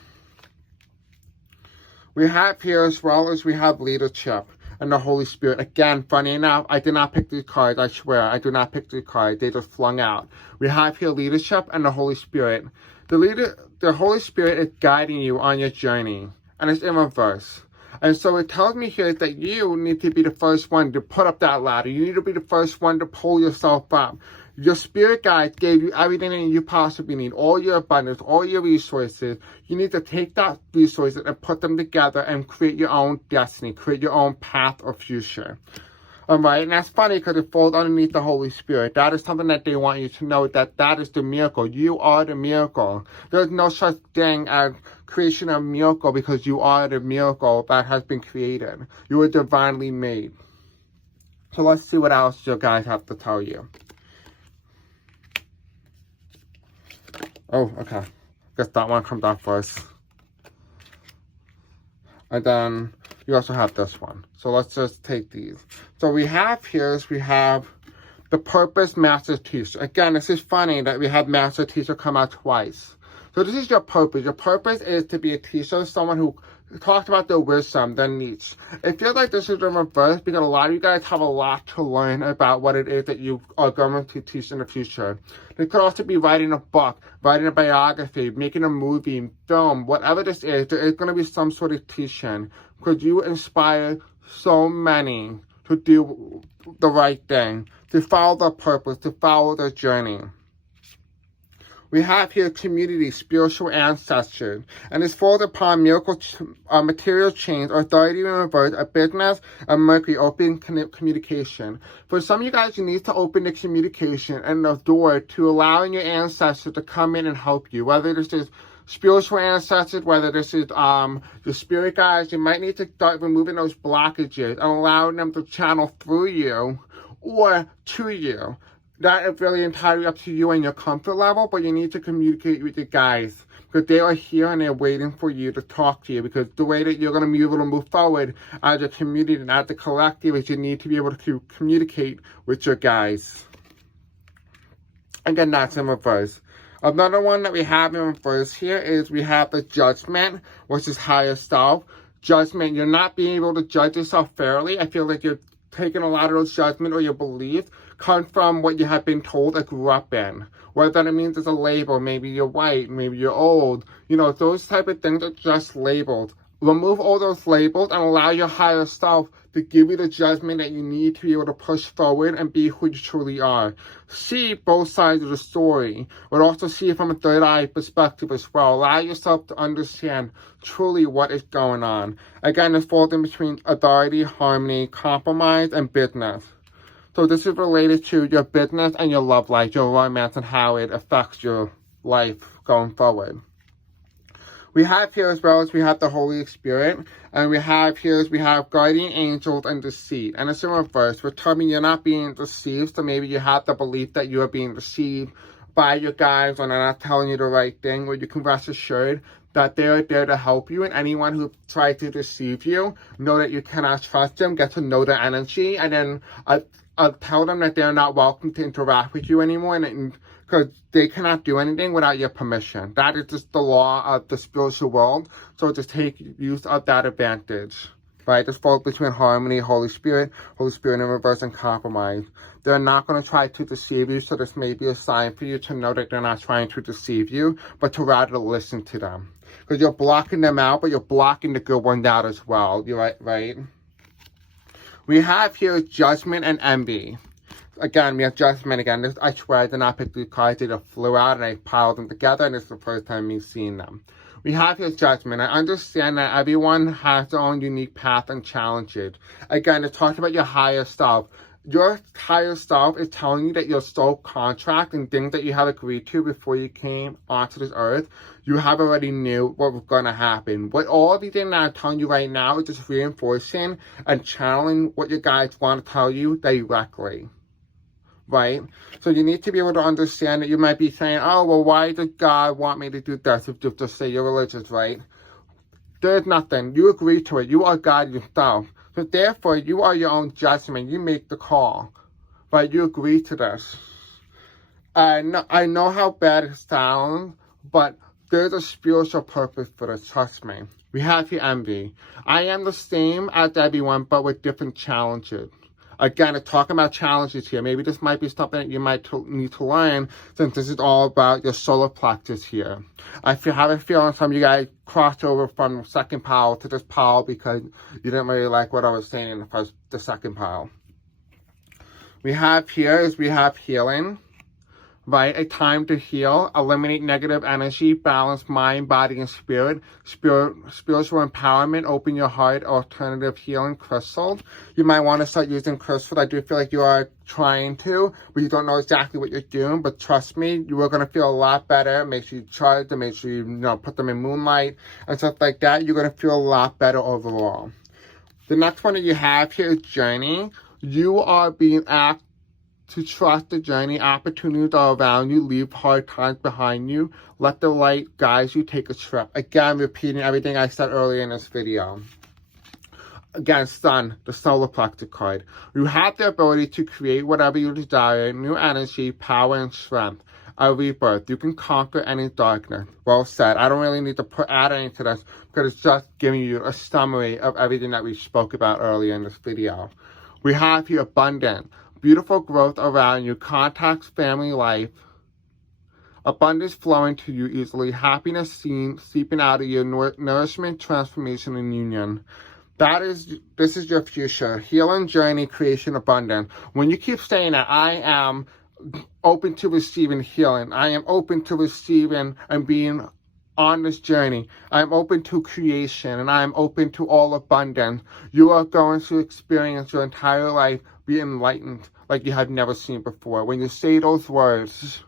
We have here as well as we have leadership and the Holy Spirit. Again, funny enough, I did not pick these cards. I swear, I did not pick these cards. They just flung out. We have here leadership and the Holy Spirit. The Holy Spirit is guiding you on your journey, and it's in reverse. And so it tells me here that you need to be the first one to put up that ladder. You need to be the first one to pull yourself up. Your spirit guides gave you everything that you possibly need, all your abundance, all your resources. You need to take that resources and put them together and create your own destiny, create your own path or future. All right, and that's funny because it falls underneath the Holy Spirit. That is something that they want you to know, that is the miracle. You are the miracle. There's no such thing as creation of miracle because you are the miracle that has been created. You are divinely made. So let's see what else you guys have to tell you. Oh, okay. Guess that one comes out first. And then You also have this one. So let's just take these. So we have here is we have the Purpose Master Teacher. Again, this is funny that we have Master Teacher come out twice. So this is your purpose. Your purpose is to be a teacher, someone who talked about their wisdom, their niche. It feels like this is in reverse because a lot of you guys have a lot to learn about what it is that you are going to teach in the future. It could also be writing a book, writing a biography, making a movie, film, whatever this is, there is going to be some sort of teaching because you inspire so many to do the right thing, to follow their purpose, to follow their journey. We have here community, spiritual ancestors, and it's followed upon miracle material change, authority in reverse, a business, and Mercury, open communication. For some of you guys, you need to open the communication and the door to allowing your ancestors to come in and help you, whether this is spiritual ancestors, whether this is your spirit guides. You might need to start removing those blockages and allowing them to channel through you or to you. That is really entirely up to you and your comfort level, but you need to communicate with your guides because they are here and they're waiting for you to talk to you, because the way that you're going to be able to move forward as a community and as a collective is you need to be able to communicate with your guides. Again, that's in reverse. Another one that we have in reverse here is we have the Judgment, which is higher self. Judgment, you're not being able to judge yourself fairly. I feel like you're taking a lot of those judgment or your beliefs come from what you have been told or grew up in. Whether that means it's a label, maybe you're white, maybe you're old, you know, those type of things are just labeled. Remove all those labels and allow your higher self to give you the judgment that you need to be able to push forward and be who you truly are. See both sides of the story, but also see it from a third eye perspective as well. Allow yourself to understand truly what is going on. Again, this falls in between authority, harmony, compromise, and business. So this is related to your business and your love life, your romance, and how it affects your life going forward. We have here as well as we have the Holy Spirit, and we have here as we have guardian angels and deceit. And it's in reverse. We're telling you you're not being deceived, so maybe you have the belief that you are being deceived by your guides or they're not telling you the right thing, or you can rest assured that they're there to help you, and anyone who tries to deceive you, know that you cannot trust them, get to know their energy, and then tell them that they're not welcome to interact with you anymore, and because they cannot do anything without your permission. That is just the law of the spiritual world, so just take use of that advantage. Right? This falls between harmony, Holy Spirit in reverse, and compromise. They're not going to try to deceive you, so this may be a sign for you to know that they're not trying to deceive you, but to rather listen to them. Because you're blocking them out, but you're blocking the good ones out as well. You're right? We have here judgment and envy. Again, we have judgment again. I swear I did not pick these cards. They just flew out and I piled them together, and this is the first time me seeing them. We have here judgment. I understand that everyone has their own unique path and challenges. Again, it talks about your higher self. Your higher self is telling you that your soul contract and things that you have agreed to before you came onto this earth, you have already knew what was going to happen. What all everything that I'm telling you right now is just reinforcing and channeling what your guides want to tell you directly. Right? So you need to be able to understand that you might be saying, oh, well, why does God want me to do this if you just say you're religious, right? There's nothing. You agree to it. You are God yourself. So therefore, you are your own judgment. You make the call. Right? You agree to this. I know how bad it sounds, but there's a spiritual purpose for this. Trust me. We have here envy. I am the same as everyone, but with different challenges. Again, it's talking about challenges here. Maybe this might be something that you might need to learn, since this is all about your solar plexus here. I have a feeling some of you guys crossed over from second pile to this pile because you didn't really like what I was saying in the second pile. We have here is we have healing. Right? A time to heal, eliminate negative energy, balance mind, body, and spirit. Spiritual empowerment, open your heart, alternative healing crystals. You might want to start using crystals. I do feel like you are trying to, but you don't know exactly what you're doing. But trust me, you are going to feel a lot better. Make sure you charge them, make sure you put them in moonlight and stuff like that. You're going to feel a lot better overall. The next one that you have here is journey. You are being asked to trust the journey. Opportunities are around you. Leave hard times behind you. Let the light guide you. Take a trip. Again, repeating everything I said earlier in this video. Again, Sun, the solar plexus card. You have the ability to create whatever you desire, new energy, power, and strength. A rebirth. You can conquer any darkness. Well said. I don't really need to add anything to this because it's just giving you a summary of everything that we spoke about earlier in this video. We have here abundance, beautiful growth around you, contacts, family life, abundance flowing to you easily, happiness seeping out of you, nourishment, transformation, and union. This is your future. Healing, journey, creation, abundance. When you keep saying that, I am open to receiving healing. I am open to receiving and being on this journey. I am open to creation and I am open to all abundance. You are going to experience your entire life be enlightened like you have never seen before. When you say those words,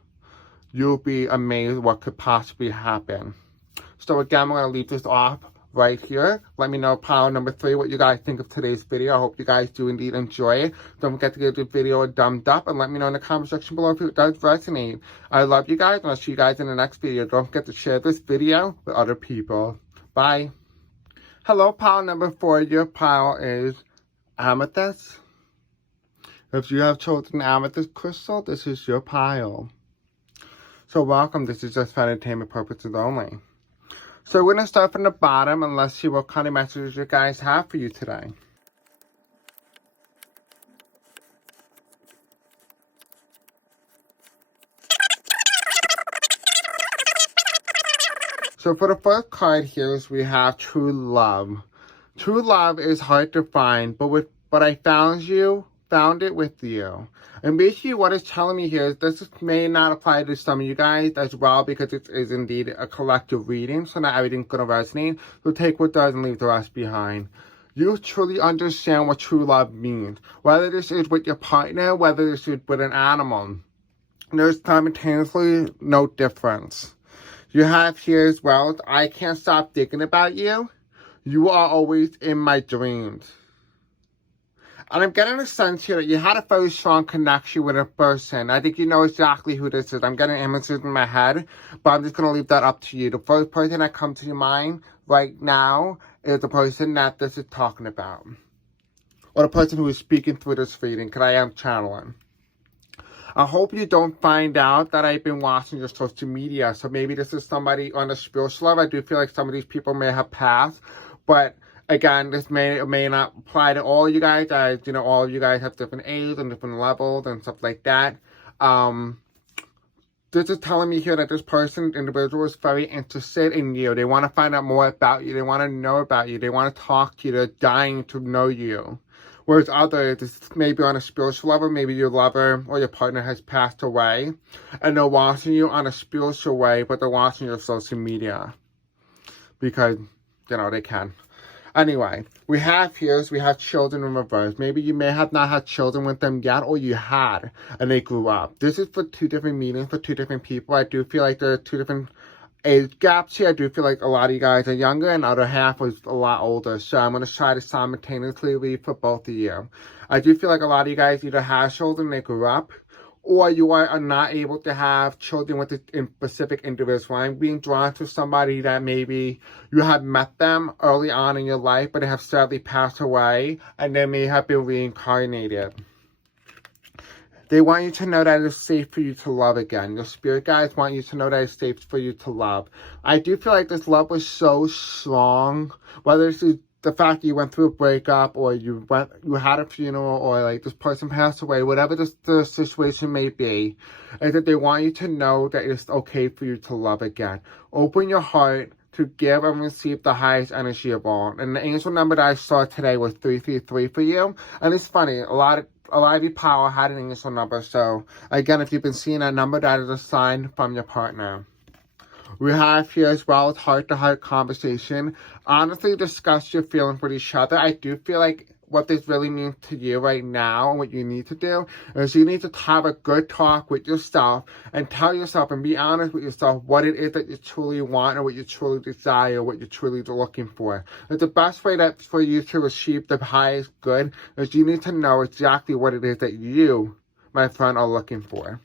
you'll be amazed what could possibly happen. So again, we're going to leave this off right here. Let me know, pile number 3, what you guys think of today's video. I hope you guys do indeed enjoy it. Don't forget to give the video a thumbs up and let me know in the comment section below if it does resonate. I love you guys and I'll see you guys in the next video. Don't forget to share this video with other people. Bye. Hello, pile number 4. Your pile is Amethyst. If you have chosen Amethyst crystal, this is your pile. So welcome. This is just for entertainment purposes only. So we're going to start from the bottom and let's see what kind of messages you guys have for you today. So for the first card here is we have true love. True love is hard to find, but I found it with you. And basically what it's telling me here is this may not apply to some of you guys as well because it is indeed a collective reading, so not everything's going to resonate. So take what does and leave the rest behind. You truly understand what true love means. Whether this is with your partner, whether this is with an animal, there's simultaneously no difference. You have here as well, I can't stop thinking about you. You are always in my dreams. And I'm getting a sense here that you had a very strong connection with a person. I think you know exactly who this is. I'm getting images in my head, but I'm just going to leave that up to you. The first person that comes to your mind right now is the person that this is talking about. Or the person who is speaking through this reading, because I am channeling. I hope you don't find out that I've been watching your social media. So maybe this is somebody on a spiritual level. I do feel like some of these people may have passed, but again, this may or may not apply to all you guys, as you know, all of you guys have different ages and different levels and stuff like that. This is telling me here that this individual is very interested in you. They want to find out more about you. They want to know about you. They want to talk to you. They're dying to know you. Whereas others, this may be on a spiritual level, maybe your lover or your partner has passed away, and they're watching you on a spiritual way, but they're watching your social media. Because, you know, they can. Anyway, we have children in reverse. Maybe you may have not had children with them yet, or you had, and they grew up. This is for 2 different meanings, for 2 different people. I do feel like there are 2 different age gaps here. I do feel like a lot of you guys are younger, and the other half was a lot older. So I'm going to try to simultaneously read for both of you. I do feel like a lot of you guys either have children, they grew up, or you are not able to have children with a specific individual. I'm being drawn to somebody that maybe you have met them early on in your life, but they have sadly passed away, and they may have been reincarnated. They want you to know that it's safe for you to love again. Your spirit guides want you to know that it's safe for you to love. I do feel like this love was so strong, whether it's the fact that you went through a breakup, or you had a funeral, or like this person passed away, whatever the situation may be, is that they want you to know that it's okay for you to love again. Open your heart to give and receive the highest energy of all. And the angel number that I saw today was 333 for you. And it's funny, a lot of your power had an angel number. So again, if you've been seeing that number, that is a sign from your partner. We have here as well as heart-to-heart conversation. Honestly, discuss your feelings with each other. I do feel like what this really means to you right now and what you need to do is you need to have a good talk with yourself and tell yourself and be honest with yourself what it is that you truly want and what you truly desire, what you're truly looking for. And the best way for you to achieve the highest good is you need to know exactly what it is that you, my friend, are looking for.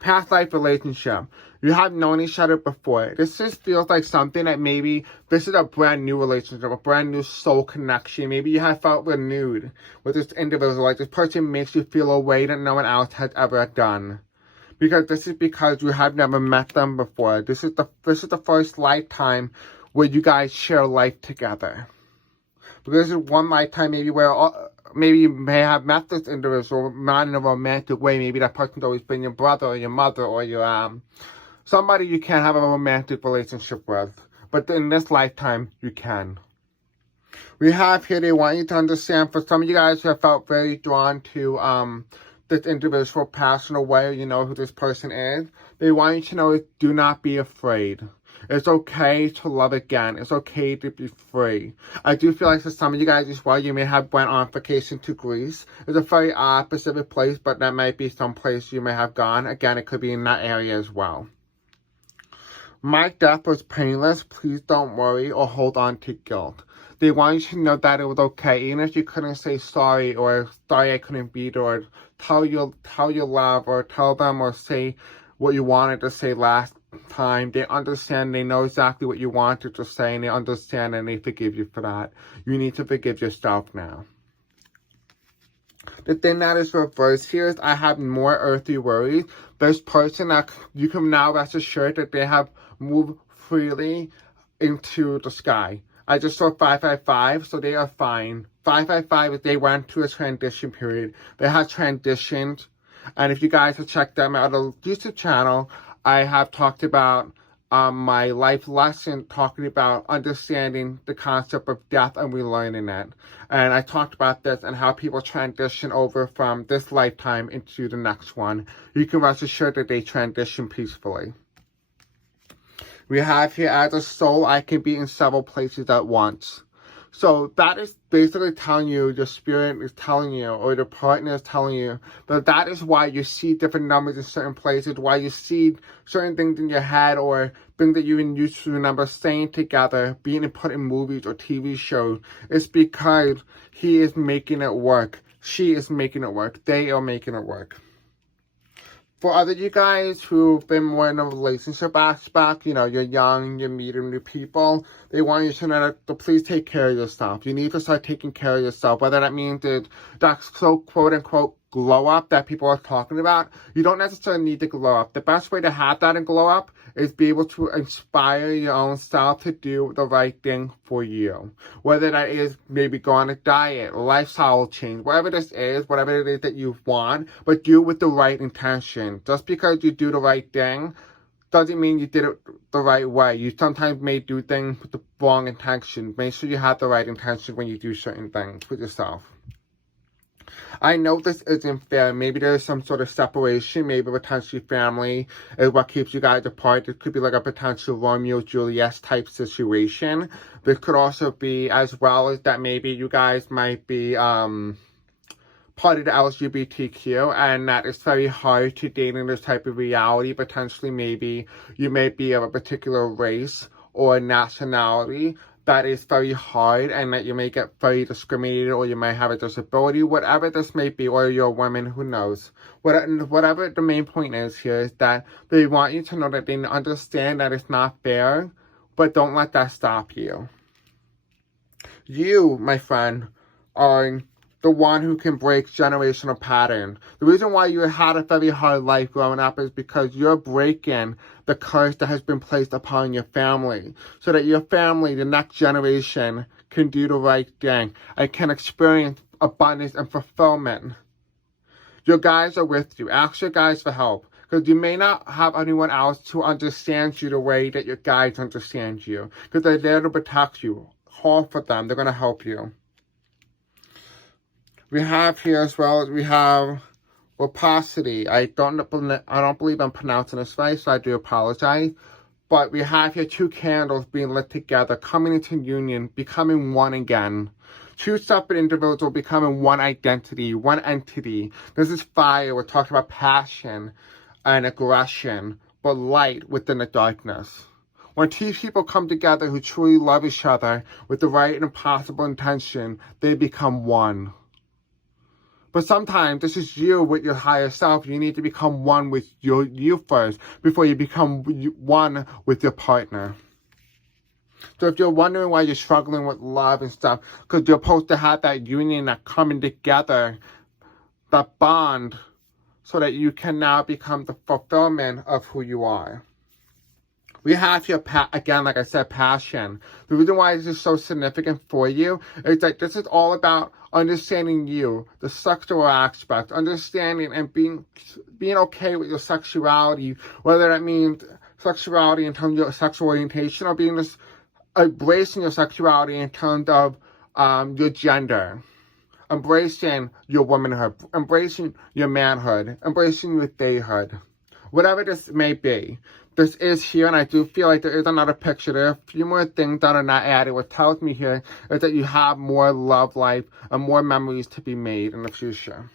Past life relationship. You have known each other before. This just feels like something that maybe this is a brand new relationship, a brand new soul connection. Maybe you have felt renewed with this individual. Like this person makes you feel a way that no one else has ever done. Because this is because you have never met them before. This is the first lifetime where you guys share life together. Because this is one lifetime maybe where maybe you may have met this individual not in a romantic way. Maybe that person's always been your brother or your mother or your somebody you can't have a romantic relationship with. But in this lifetime, you can. We have here, they want you to understand, for some of you guys who have felt very drawn to this individual passing away, you know who this person is, they want you to know, do not be afraid. It's okay to love again. It's okay to be free. I do feel like for some of you guys as well, you may have went on vacation to Greece. It's a very specific place, but that might be some place you may have gone. Again, it could be in that area as well. My death was painless. Please don't worry or hold on to guilt. They want you to know that it was okay, even if you couldn't say sorry or sorry I couldn't be there, or tell your love or tell them or say what you wanted to say last time. They understand, they know exactly what you wanted to say, and they understand and they forgive you for that. You need to forgive yourself now. The thing that is reversed here is I have more earthly worries. This person, that you can now rest assured that they have moved freely into the sky. I just saw 555, so they are fine. 555 is they went through a transition period. They have transitioned. And if you guys have checked them out on the YouTube channel, I have talked about my life lesson, talking about understanding the concept of death and relearning it. And I talked about this and how people transition over from this lifetime into the next one. You can rest assured that they transition peacefully. We have here, as a soul, I can be in several places at once. So that is basically telling you, your spirit is telling you, or your partner is telling you, that is why you see different numbers in certain places, why you see certain things in your head, or things that you used to remember saying together, being put in movies or TV shows. It's because he is making it work. She is making it work. They are making it work. For other you guys who've been more in a relationship aspect, you know, you're young, you're meeting new people, they want you to know to please take care of yourself. You need to start taking care of yourself, whether that means that so quote-unquote glow up that people are talking about. You don't necessarily need to glow up. The best way to have that and glow up is be able to inspire your own self to do the right thing for you. Whether that is maybe go on a diet, lifestyle change, whatever this is, whatever it is that you want, but do it with the right intention. Just because you do the right thing doesn't mean you did it the right way. You sometimes may do things with the wrong intention. Make sure you have the right intention when you do certain things with yourself. I know this isn't fair. Maybe there's some sort of separation. Maybe potentially family is what keeps you guys apart. It could be like a potential Romeo-Juliet type situation. There could also be, as well as that, maybe you guys might be part of the LGBTQ, and that it's very hard to date in this type of reality. Potentially, maybe you may be of a particular race or nationality that is very hard, and that you may get very discriminated, or you might have a disability, whatever this may be, or you're a woman, who knows. Whatever the main point is here is that they want you to know that they understand that it's not fair, but don't let that stop you. You, my friend, are the one who can break generational pattern. The reason why you had a very hard life growing up is because you're breaking the curse that has been placed upon your family, so that your family, the next generation, can do the right thing and can experience abundance and fulfillment. Your guides are with you. Ask your guides for help, because you may not have anyone else to understand you the way that your guides understand you, because they're there to protect you. Call for them. They're going to help you. We have here as well, we have opacity. I don't believe I'm pronouncing this right, so I do apologize. But we have here two candles being lit together, coming into union, becoming one again. Two separate individuals becoming one identity, one entity. This is fire. We're talking about passion and aggression, but light within the darkness. When two people come together who truly love each other with the right and possible intention, they become one. But sometimes this is you with your higher self. You need to become one with you first before you become one with your partner. So if you're wondering why you're struggling with love and stuff, because you're supposed to have that union, that coming together, that bond, so that you can now become the fulfillment of who you are. We have here, again, like I said, passion. The reason why this is so significant for you is that this is all about understanding you, the sexual aspect, understanding and being okay with your sexuality, whether that means sexuality in terms of your sexual orientation or being just embracing your sexuality in terms of your gender, embracing your womanhood, embracing your manhood, embracing your theyhood, whatever this may be. This is here, and I do feel like there is another picture. There are a few more things that are not added. What tells me here is that you have more love life and more memories to be made in the future.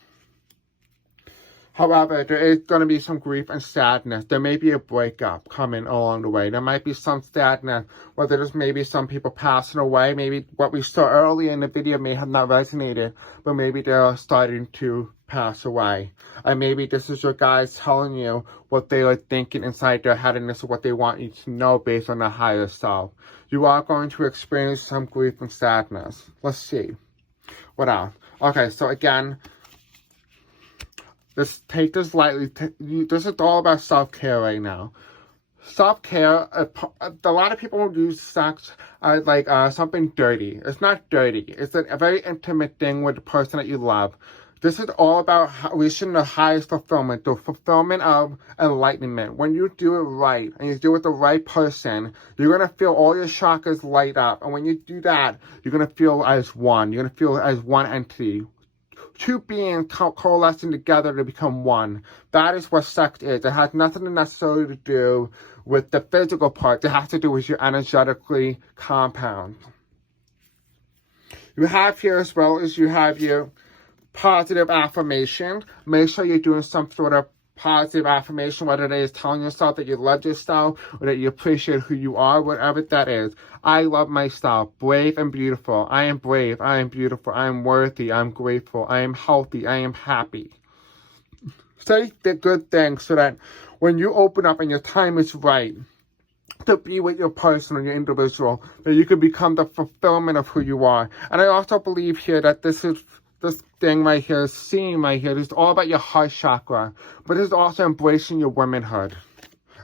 However, there is going to be some grief and sadness. There may be a breakup coming along the way. There might be some sadness, whether there's maybe some people passing away. Maybe what we saw earlier in the video may have not resonated, but maybe they're starting to pass away. And maybe this is your guys telling you what they are thinking inside their head, and this is what they want you to know based on their higher self. You are going to experience some grief and sadness. Let's see. What else? Okay, so again, take this lightly. This is all about self-care right now. Self-care, a lot of people use sex as like something dirty. It's not dirty. It's a very intimate thing with the person that you love. This is all about reaching the highest fulfillment, the fulfillment of enlightenment. When you do it right, and you do it with the right person, you're going to feel all your chakras light up. And when you do that, you're going to feel as one. You're going to feel as one entity. Two beings coalescing together to become one. That is what sex is. It has nothing necessarily to do with the physical part. It has to do with your energetically compound. You have here, as well as you have your positive affirmation. Make sure you're doing some sort of positive affirmation, whether it is telling yourself that you love yourself or that you appreciate who you are, whatever that is. I love myself, brave and beautiful. I am brave, I am beautiful, I am worthy, I am grateful, I am healthy, I am happy. Say the good things so that when you open up and your time is right to be with your person or your individual, that you can become the fulfillment of who you are. And I also believe here that this thing right here, this scene right here, this is all about your heart chakra, but it's also embracing your womanhood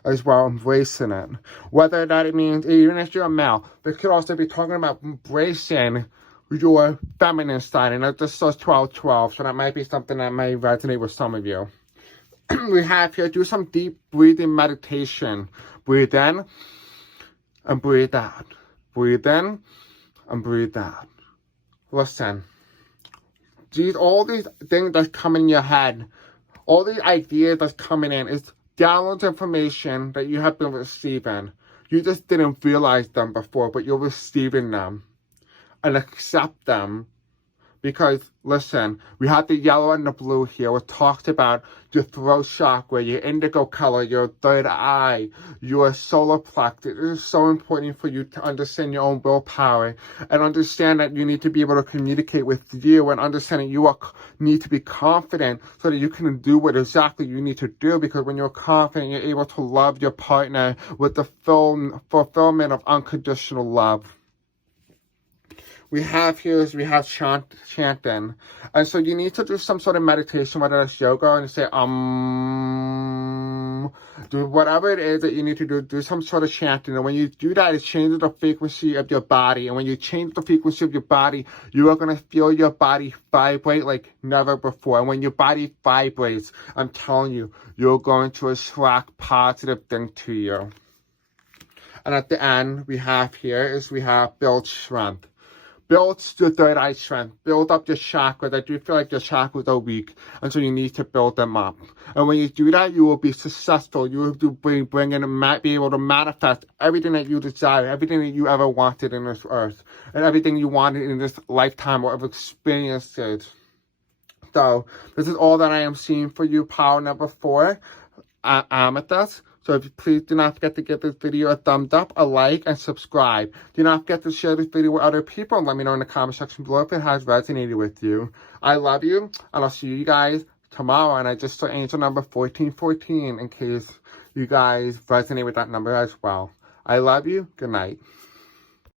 as well, embracing it. Whether that means, even if you're a male, they could also be talking about embracing your feminine side, and this says 12-12, so that might be something that might resonate with some of you. We have here, do some deep breathing meditation. Breathe in and breathe out. Breathe in and breathe out. Listen. All these things that's coming in your head, all these ideas that's coming in is downloads information that you have been receiving. You just didn't realize them before, but you're receiving them. And accept them. Because, listen, we have the yellow and the blue here, which talks about your throat chakra, your indigo color, your third eye, your solar plexus. It is so important for you to understand your own willpower and understand that you need to be able to communicate with you and understand that you need to be confident so that you can do what exactly you need to do, because when you're confident, you're able to love your partner with the full fulfillment of unconditional love. We have here is we have chanting. And so you need to do some sort of meditation, whether it's yoga, and say, do whatever it is that you need to do some sort of chanting. And when you do that, it changes the frequency of your body. And when you change the frequency of your body, you are going to feel your body vibrate like never before. And when your body vibrates, I'm telling you, you're going to attract positive things to you. And at the end, we have build strength. Build your third eye strength. Build up your chakra that you feel like your chakras are weak. And so you need to build them up. And when you do that, you will be successful. You will be able to manifest everything that you desire, everything that you ever wanted in this earth, and everything you wanted in this lifetime or ever experienced. So this is all that I am seeing for you. Power number 4, Amethyst. So please do not forget to give this video a thumbs up, a like, and subscribe. Do not forget to share this video with other people and let me know in the comment section below if it has resonated with you. I love you, and I'll see you guys tomorrow. And I just saw angel number 1414 in case you guys resonate with that number as well. I love you. Good night.